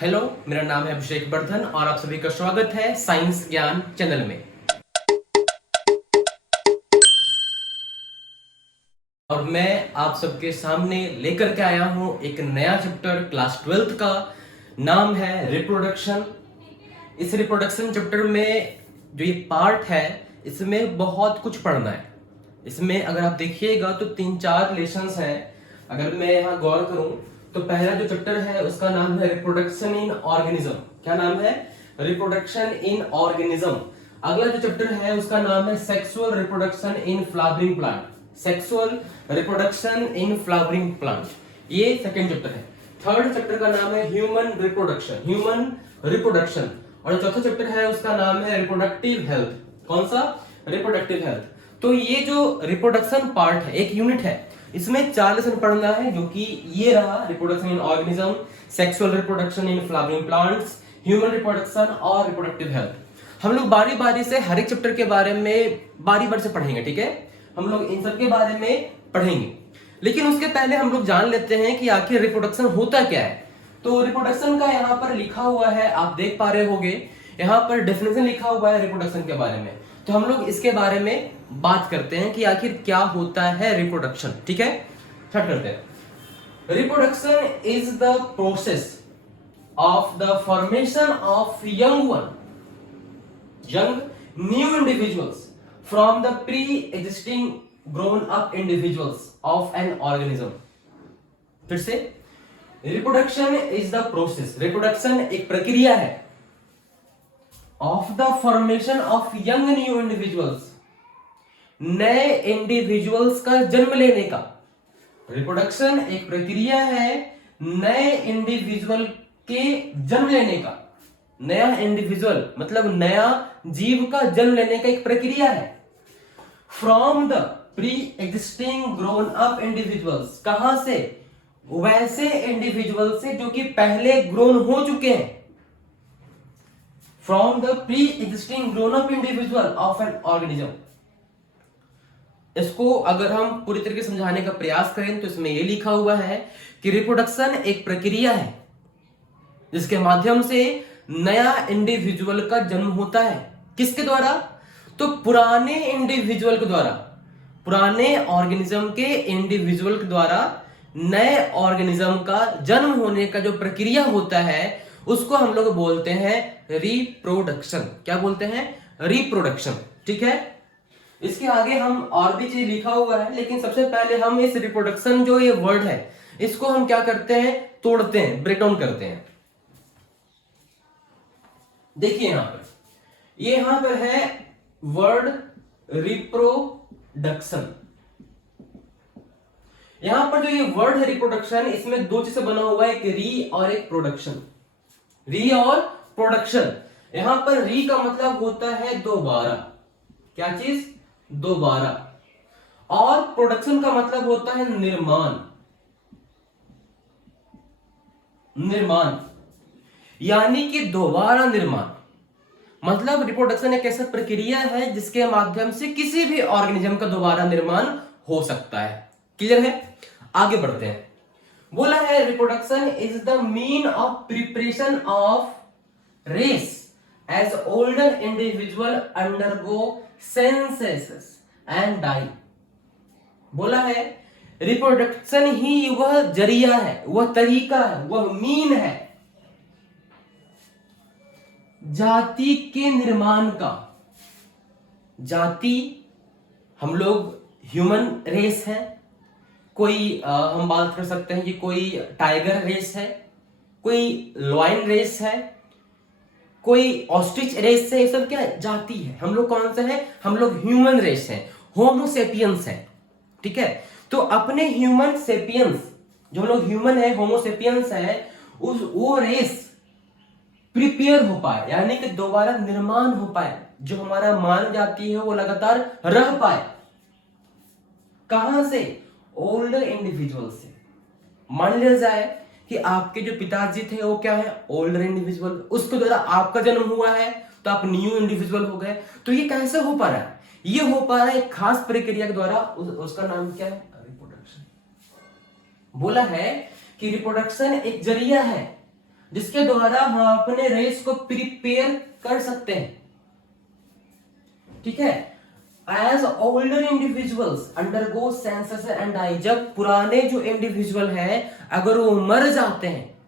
Hello, मेरा नाम है अभिषेक वर्धन और आप सभी का स्वागत है साइंस ज्ञान चैनल में। और मैं आप सबके सामने लेकर के आया हूं एक नया चैप्टर क्लास 12th का। नाम है रिप्रोडक्शन। इस रिप्रोडक्शन चैप्टर में जो ये पार्ट है इसमें बहुत कुछ पढ़ना है। इसमें अगर आप देखिएगा तो 3-4 लेसन्स हैं। अगर मैं यहाँ गौर करूं तो पहला जो चैप्टर है उसका नाम है रिप्रोडक्शन इन ऑर्गेनिज्म। क्या नाम है? Reproduction in organism. अगला जो चैप्टर है उसका नाम है sexual reproduction in flowering plant. Sexual reproduction in flowering plant, ये सेकंड चैप्टर है। थर्ड चैप्टर का नाम है ह्यूमन रिप्रोडक्शन। Human reproduction. और चौथा चैप्टर है उसका नाम है रिप्रोडक्टिव हेल्थ। कौन सा? Reproductive health. तो ये जो रिप्रोडक्शन पार्ट है, एक यूनिट है, इसमें 4 लेसन पढ़ना है, जो कि ये रहा reproduction in organism, sexual reproduction in flowering plants, human reproduction और रिप्रोडक्टिव हेल्थ। हम लोग बारी बारी से हर एक चैप्टर के बारे में बारी बारी से पढ़ेंगे, ठीक है? हम लोग इन सब के बारे में पढ़ेंगे, लेकिन उसके पहले हम लोग जान लेते हैं कि आखिर रिप्रोडक्शन होता क्या है। तो रिप्रोडक्शन का यहाँ पर लिखा हुआ है, आप देख पा रहे होंगे, यहाँ पर डेफिनेशन लिखा हुआ है रिप्रोडक्शन के बारे में। तो हम लोग इसके बारे में बात करते हैं कि आखिर क्या होता है रिप्रोडक्शन। ठीक है, स्टार्ट करते हैं। Reproduction is the process of the formation of young new individuals from the pre-existing grown up individuals of an organism। फिर से, reproduction is the process, reproduction एक प्रक्रिया है, of the formation of young new individuals, नए individuals का जन्म लेने का। रिप्रोडक्शन एक प्रक्रिया है नए इंडिविजुअल के जन्म लेने का। नया इंडिविजुअल मतलब नया जीव का जन्म लेने का एक प्रक्रिया है। From the pre existing grown up individuals, कहां से? वैसे इंडिविजुअल से जो कि पहले ग्रोन हो चुके हैं। From the pre existing grown up individual of an organism. इसको अगर हम पूरी तरीके से समझाने का प्रयास करें तो इसमें यह लिखा हुआ है कि रिप्रोडक्शन एक प्रक्रिया है जिसके माध्यम से नया इंडिविजुअल का जन्म होता है। किसके द्वारा? तो पुराने इंडिविजुअल के द्वारा, पुराने ऑर्गेनिज्म के इंडिविजुअल के द्वारा नए ऑर्गेनिज्म का जन्म होने का जो प्रक्रिया होता है उसको हम लोग बोलते हैं रिप्रोडक्शन। क्या बोलते हैं? रिप्रोडक्शन। ठीक है, इसके आगे हम और भी चीज लिखा हुआ है, लेकिन सबसे पहले हम इस रिप्रोडक्शन जो ये वर्ड है इसको हम क्या करते हैं? तोड़ते हैं, ब्रेक डाउन करते हैं। देखिए यहां पर, ये यहां पर है वर्ड रिप्रोडक्शन। यहां पर जो ये वर्ड है रिप्रोडक्शन, इसमें 2 चीज से बना हुआ है, एक री और एक प्रोडक्शन। री और प्रोडक्शन। यहां पर री का मतलब होता है दोबारा। क्या चीज? दोबारा। और प्रोडक्शन का मतलब होता है निर्माण। निर्माण यानी कि दोबारा निर्माण। मतलब रिप्रोडक्शन एक ऐसा प्रक्रिया है जिसके माध्यम से किसी भी ऑर्गेनिज्म का दोबारा निर्माण हो सकता है। क्लियर है? आगे बढ़ते हैं। बोला है reproduction is the mean of preparation of race as older individual undergo senescence and die. बोला है रिप्रोडक्शन ही वह जरिया है, वह तरीका है, वह मीन है जाति के निर्माण का। जाति, हम लोग ह्यूमन रेस है, कोई हम बात कर सकते हैं कि कोई टाइगर रेस है, कोई लॉयन रेस है, कोई ऑस्ट्रिच रेस है। ये सब क्या है? जाति है। हम लोग कौन सा है? हम लोग ह्यूमन रेस है, होमोसेपियंस है। ठीक है, तो अपने ह्यूमन सेपियंस, जो लोग ह्यूमन है, होमोसेपियंस है, वो रेस प्रिपेयर हो पाए, यानी कि दोबारा निर्माण हो पाए, जो हमारा मान जाती है वो लगातार रह पाए। कहां से? ओल्डर इंडिविजुअल से। मान लिया जाए कि आपके जो पिताजी थे वो क्या है? ओल्डर इंडिविजुअल, उसके द्वारा आपका जन्म हुआ है तो आप न्यू इंडिविजुअल हो गए। तो ये कैसे हो पा रहा है? ये हो पा रहा है एक खास प्रक्रिया के द्वारा। उसका नाम क्या है? रिप्रोडक्शन। बोला है कि रिप्रोडक्शन एक जरिया है जिसके द्वारा हम अपने रेस को प्रिपेयर कर सकते हैं, ठीक है। As older individuals undergo senescence and die, जब पुराने जो इंडिविजुअल हैं अगर वो मर जाते हैं,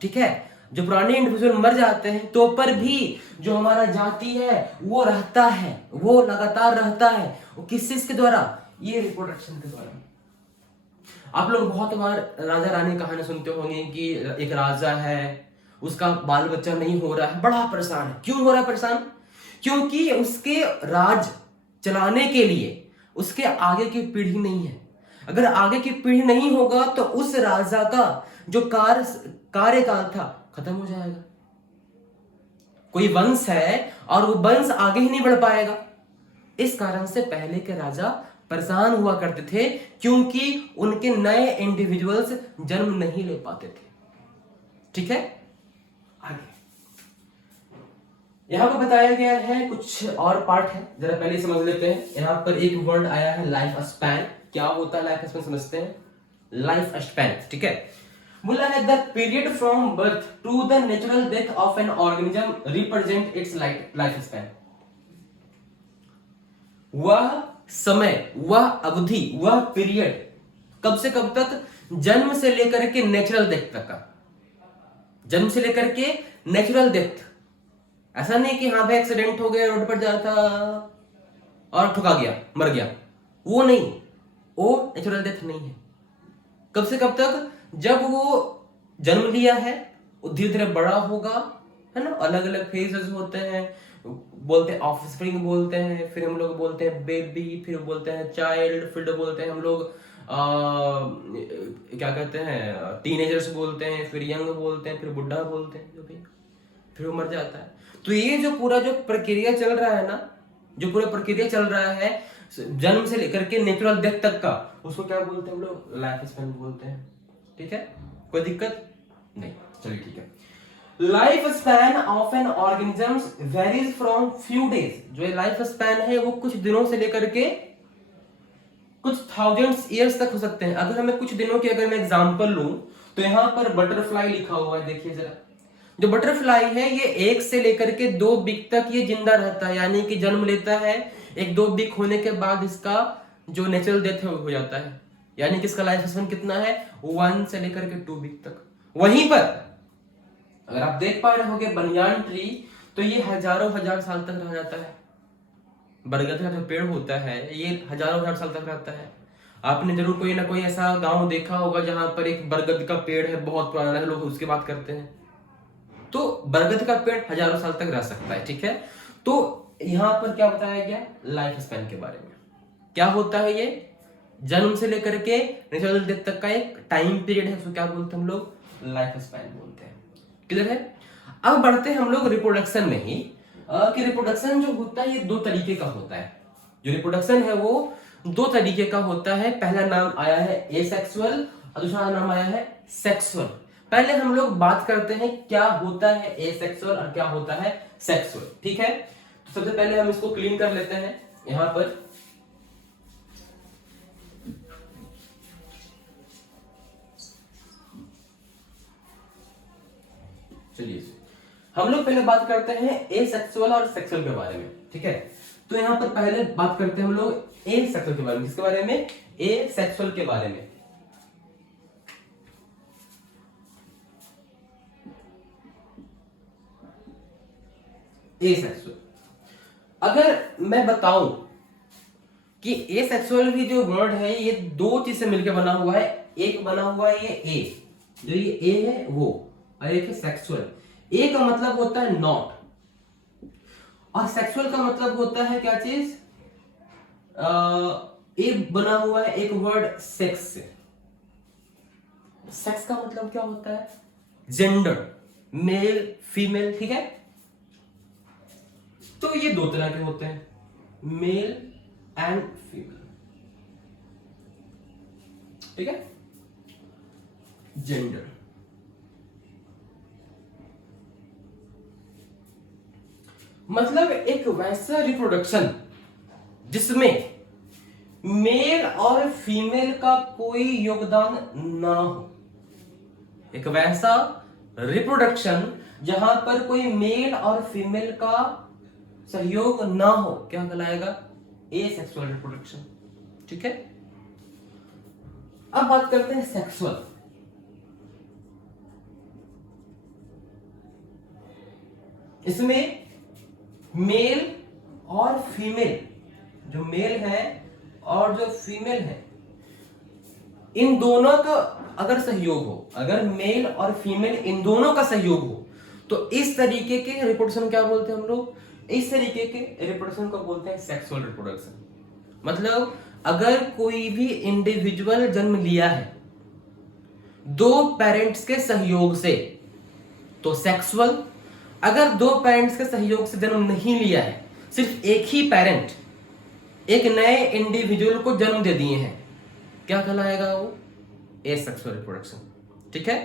ठीक है, जो पुराने इंडिविजुअल मर जाते हैं तो पर भी जो हमारा जाति है वो रहता है, वो लगातार रहता है। वो किस चीज के द्वारा? ये रिप्रोडक्शन के द्वारा। आप लोग बहुत बार राजा रानी कहानी सुनते होंगे कि एक राजा है, उसका बाल बच्चा नहीं हो रहा है, बड़ा परेशान है। क्यों हो रहा है परेशान? क्योंकि उसके राज चलाने के लिए उसके आगे की पीढ़ी नहीं है। अगर आगे की पीढ़ी नहीं होगा तो उस राजा का जो कार्यकाल था खत्म हो जाएगा। कोई वंश है और वो वंश आगे ही नहीं बढ़ पाएगा। इस कारण से पहले के राजा परेशान हुआ करते थे, क्योंकि उनके नए इंडिविजुअल्स जन्म नहीं ले पाते थे, ठीक है। आगे यहां पर बताया गया है कुछ और पार्ट है, जरा पहले समझ लेते हैं। यहां पर एक वर्ड आया है लाइफ स्पैन। क्या होता है लाइफ स्पैन? समझते हैं। लाइफ स्पैन, ठीक है, बोला है the period from birth to the natural death of an organism represent its life span. वह समय, वह अवधि, वह पीरियड कब से कब तक? जन्म से लेकर के नेचुरल डेथ तक का। जन्म से लेकर के नेचुरल डेथ। ऐसा नहीं कि हाँ भाई एक्सीडेंट हो गया, रोड पर जा था और ठुका गया, मर गया, वो नहीं, वो नेचुरल डेथ नहीं है। कब से कब तक? जब वो जन्म लिया है, वो धीरे धीरे बड़ा होगा, है ना। अलग अलग फेजेस होते हैं, बोलते हैं ऑफस्प्रिंग बोलते हैं, फिर हम लोग बोलते हैं बेबी, फिर बोलते हैं चाइल्ड, फिर बोलते हैं हम लोग क्या कहते हैं, टीनेजर्स बोलते हैं, फिर यंग बोलते हैं, फिर बुढ़ा बोलते हैं, जो भी, फिर वो मर जाता है। तो ये जो पूरा जो प्रक्रिया चल रहा है ना, जो पूरा प्रक्रिया चल रहा है जन्म से लेकर के नेचुरल डेथ तक का, उसको क्या बोलते हैं हम लोग? लाइफ स्पैन बोलते हैं, ठीक है। कोई दिक्कत नहीं, चलिए ठीक है। Life span of N organisms varies from few days. जो लाइफ स्पैन है वो कुछ दिनों से लेकर के कुछ थाउजेंड्स ईयर्स तक हो सकते हैं। अगर हमें कुछ दिनों की अगर मैं एग्जांपल लूं तो यहां पर बटरफ्लाई लिखा हुआ है, देखिए जरा। जो बटरफ्लाई है ये 1 से लेकर के 2 वीक तक ये जिंदा रहता है, यानी कि जन्म लेता है, 1-2 वीक होने के बाद इसका जो नेचुरल डेथ हो जाता है। यानी कि इसका लाइफ स्पैन कितना है? 1 से लेकर के 2 वीक तक। वहीं पर अगर आप देख पा रहे होगे बनियान ट्री, तो ये हजारों हजार साल तक रह जाता है। बरगद का जो पेड़ होता है ये हजारों हजार साल तक रहता है। आपने जरूर कोई ना कोई ऐसा गांव देखा होगा जहां पर एक बरगद का पेड़ है, बहुत पुराना है, लोग उसकी बात करते हैं। तो बरगद का पेड़ हजारों साल तक रह सकता है, ठीक है। तो यहां पर क्या बताया गया? लाइफ स्पैन के बारे में। क्या होता है ये? जन्म से लेकर के नेचुरल डेथ तक का एक टाइम पीरियड है, उसको क्या बोलते हैं हम लोग? लाइफ स्पैन बोलते हैं। क्लियर है? अब बढ़ते हैं हम लोग रिप्रोडक्शन में ही, कि रिप्रोडक्शन जो होता है ये 2 तरीके का होता है। जो रिप्रोडक्शन है वो 2 तरीके का होता है। पहला नाम आया है एसेक्सुअल और दूसरा नाम आया है सेक्सुअल। पहले हम लोग बात करते हैं क्या होता है एसेक्सुअल और क्या होता है सेक्सुअल, ठीक है। तो सबसे पहले हम इसको क्लीन कर लेते हैं यहां पर। चलिए हम लोग पहले बात करते हैं एसेक्सुअल और सेक्सुअल के बारे में, ठीक है। तो यहां पर पहले बात करते हैं हम लोग एसेक्सुअल के बारे में। किसके बारे में? एसेक्सुअल के बारे में। एसेक्सुअल, अगर मैं बताऊं कि एसेक्सुअल भी जो वर्ड है ये 2 चीज से मिलकर बना हुआ है। एक बना हुआ है ये ए, जो ये ए है वो, और एक है सेक्सुअल। ए का मतलब होता है नॉट, और सेक्सुअल का मतलब होता है क्या चीज? ए बना हुआ है एक वर्ड सेक्स से। सेक्स का मतलब क्या होता है? जेंडर, मेल फीमेल, ठीक है। तो ये 2 तरह के होते हैं, मेल एंड फीमेल, ठीक है। जेंडर मतलब एक वैसा रिप्रोडक्शन जिसमें मेल और फीमेल का कोई योगदान ना हो। एक वैसा रिप्रोडक्शन जहां पर कोई मेल और फीमेल का सहयोग ना हो क्या कहलाएगा? Asexual reproduction. ठीक है, अब बात करते हैं सेक्सुअल। इसमें मेल और फीमेल, जो मेल है और जो फीमेल है, इन दोनों का अगर सहयोग हो, अगर मेल और फीमेल इन दोनों का सहयोग हो, तो इस तरीके के रिप्रोडक्शन क्या बोलते हैं हम लोग? इस तरीके के रिप्रोडक्शन को बोलते हैं सेक्सुअल रिप्रोडक्शन। मतलब अगर कोई भी इंडिविजुअल जन्म लिया है दो पेरेंट्स के सहयोग से तो सेक्सुअल। अगर दो पेरेंट्स के सहयोग से जन्म नहीं लिया है, सिर्फ एक ही पेरेंट एक नए इंडिविजुअल को जन्म दे दिए हैं, क्या कहलाएगा? वो एसेक्सुअल रिप्रोडक्शन। ठीक है,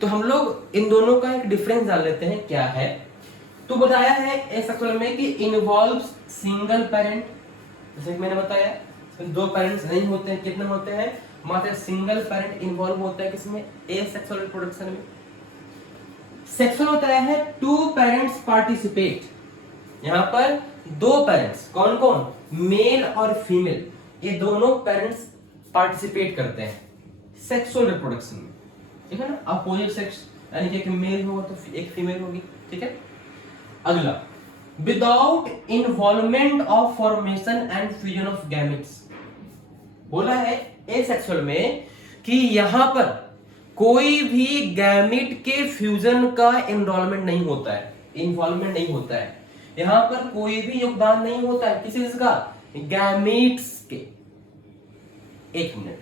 तो हम लोग इन दोनों का एक डिफरेंस जान लेते हैं क्या है। तो बताया है एसेक्सुअल में कि इन्वॉल्व्स सिंगल पेरेंट, जैसे मैंने बताया दो पेरेंट्स नहीं होते हैं, कितने होते हैं? मात्र सिंगल पेरेंट इन्वॉल्व होता है किसमें? एसेक्सुअल रिप्रोडक्शन में। सेक्सुअल बताया है टू पेरेंट्स पार्टिसिपेट, यहां पर दो पेरेंट्स, कौन कौन? मेल और फीमेल, ये दोनों पेरेंट्स पार्टिसिपेट करते हैं सेक्सुअल रिप्रोडक्शन में। ठीक है ना, अपोजिट सेक्स यानी कि एक मेल होगा तो एक फीमेल होगी। ठीक है, अगला, without involvement of formation and fusion of gametes. बोला है एसेक्सुअल में कि यहां पर कोई भी गैमेट के फ्यूजन का इन्वॉल्वमेंट नहीं होता है, इन्वॉल्वमेंट नहीं होता है, यहां पर कोई भी योगदान नहीं होता है किसी चीज का? गैमेट्स के। एक मिनट,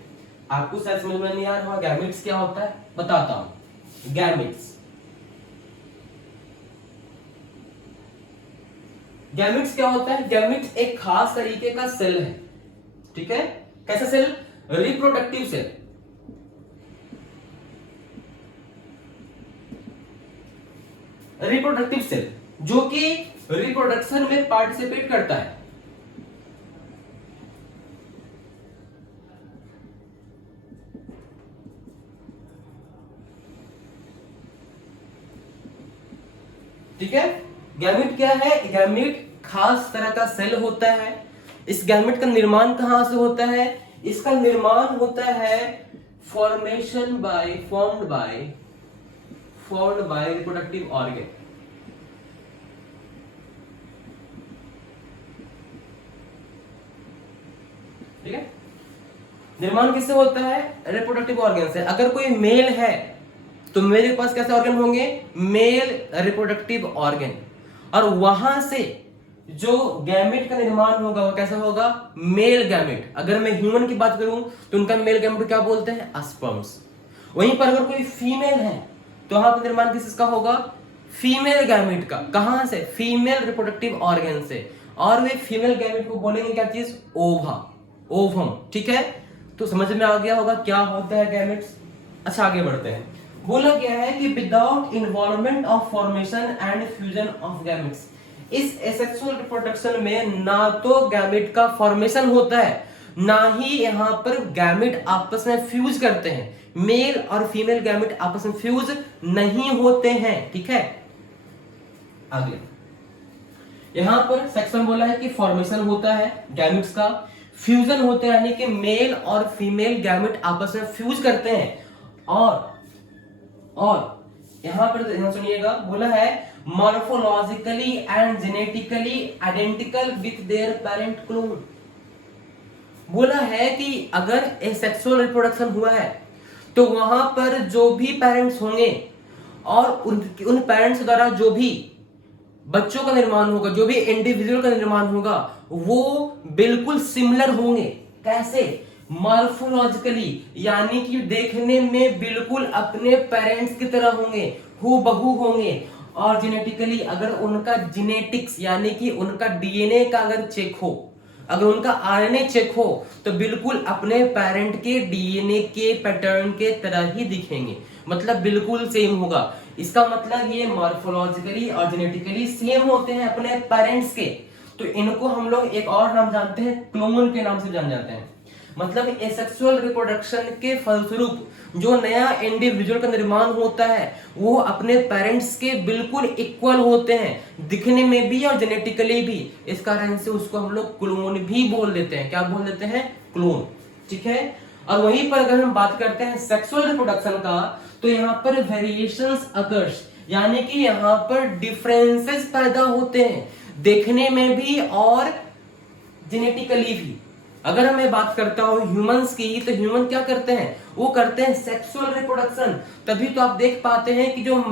आपको शायद समझ में नहीं आ रहा गैमेट्स क्या होता है, बताता हूं। गैमेट्स क्या होता है? गैमेट्स एक खास तरीके का सेल है। ठीक है, कैसा cell? Reproductive cell. Reproductive cell जो कि रिप्रोडक्शन में पार्टिसिपेट करता है। ठीक है, गैमेट क्या है? गैमेट खास तरह का सेल होता है। इस गैमेट का निर्माण कहां से होता है? इसका निर्माण होता है फॉर्म्ड बाय रिप्रोडक्टिव ऑर्गन। ठीक है, निर्माण किससे होता है? रिप्रोडक्टिव ऑर्गन से। अगर कोई मेल है तो मेरे पास कैसे ऑर्गन होंगे? Male reproductive organ. और वहां से जो गैमेट का निर्माण होगा वो कैसा होगा? Male gamete. अगर मैं ह्यूमन की बात करूं तो उनका मेल गैमेट क्या बोलते हैं? स्पर्म्स। वहीं पर अगर कोई फीमेल है तो वहां पर निर्माण किसका होगा? फीमेल गैमेट का। कहां से? फीमेल रिप्रोडक्टिव ऑर्गन से। और वे फीमेल गैमेट को बोलेंगे क्या चीज? ओवा, ओवम। ठीक है, तो समझ में आ गया होगा क्या होता है गैमेट्स। अच्छा, आगे बढ़ते हैं। बोला गया है कि without involvement of formation and fusion of gametes, इस एसेक्सुअल रिप्रोडक्शन में ना तो गैमेट का फॉर्मेशन होता है, ना ही यहां पर गैमेट आपस में फ्यूज करते हैं। मेल और फीमेल गैमेट आपस में फ्यूज नहीं होते हैं। ठीक है, आगे यहां पर सेक्शन बोला है कि फॉर्मेशन होता है गैमेट्स का, फ्यूजन होता है यानी कि मेल और फीमेल गैमेट आपस में फ्यूज करते हैं। और यहां पर ध्यान सुनिएगा, बोला है morphologically and genetically identical with their parent clone. बोला है कि अगर एसेक्सुअल रिप्रोडक्शन हुआ है तो वहां पर जो भी पेरेंट्स होंगे और उन पेरेंट्स द्वारा जो भी बच्चों का निर्माण होगा, जो भी इंडिविजुअल का निर्माण होगा, वो बिल्कुल सिमिलर होंगे। कैसे? मॉर्फोलॉजिकली, यानी कि देखने में बिल्कुल अपने पेरेंट्स की तरह होंगे, हूबहू होंगे। और जेनेटिकली, अगर उनका जेनेटिक्स यानी कि उनका डीएनए का अगर चेक हो, अगर उनका आरएनए चेक हो, तो बिल्कुल अपने पेरेंट के डीएनए के पैटर्न के तरह ही दिखेंगे, मतलब बिल्कुल सेम होगा। इसका मतलब ये मॉर्फोलॉजिकली और जेनेटिकली सेम होते हैं अपने पेरेंट्स के, तो इनको हम लोग एक और नाम जानते हैं, क्लोन के नाम से जान जाते हैं। मतलब एसेक्सुअल रिप्रोडक्शन के फलस्वरूप जो नया इंडिविजुअल का निर्माण होता है वो अपने पेरेंट्स के बिल्कुल इक्वल होते हैं, दिखने में भी और जेनेटिकली भी। इस कारण से उसको हम लोग क्लोन भी बोल देते हैं। क्या बोल देते हैं? क्लोन। ठीक है। और वहीं पर अगर हम बात करते हैं सेक्सुअल रिप्रोडक्शन का, तो यहाँ पर वेरिएशंस अकर्स, यानी कि यहाँ पर डिफरेंसेस पैदा होते हैं, देखने में भी और जेनेटिकली भी। अगर मैं बात करता हूं ह्यूमंस की, तो ह्यूमन क्या करते हैं? वो करते हैं सेक्सुअल रिप्रोडक्शन। तभी तो आप देख पाते हैं कि जो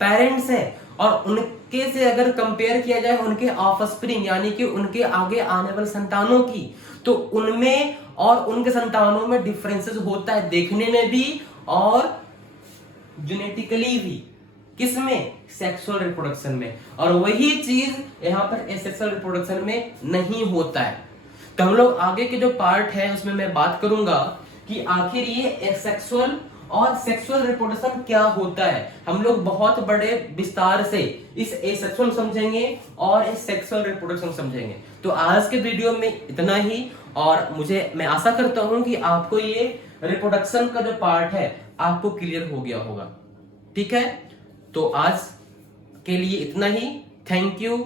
पेरेंट्स हैं और उनके से अगर कंपेयर किया जाए उनके ऑफस्प्रिंग, यानी कि उनके आगे आने वाले संतानों की, तो उनमें और उनके संतानों में डिफरेंसेस होता है, देखने में भी और जेनेटिकली भी। किसमें? सेक्सुअल रिप्रोडक्शन में। और वही चीज यहां पर एसेक्सुअल रिप्रोडक्शन में नहीं होता है। तो हम लोग आगे के जो पार्ट है उसमें मैं बात करूंगा कि आखिर ये एसेक्सुअल और सेक्सुअल रिप्रोडक्शन क्या होता है। हम लोग बहुत बड़े विस्तार से इस एसेक्सुअल समझेंगे और इस सेक्सुअल रिप्रोडक्शन समझेंगे। तो आज के वीडियो में इतना ही, और मैं आशा करता हूं कि आपको ये रिप्रोडक्शन का जो पार्ट है आपको क्लियर हो गया होगा। ठीक है, तो आज के लिए इतना ही। Thank you.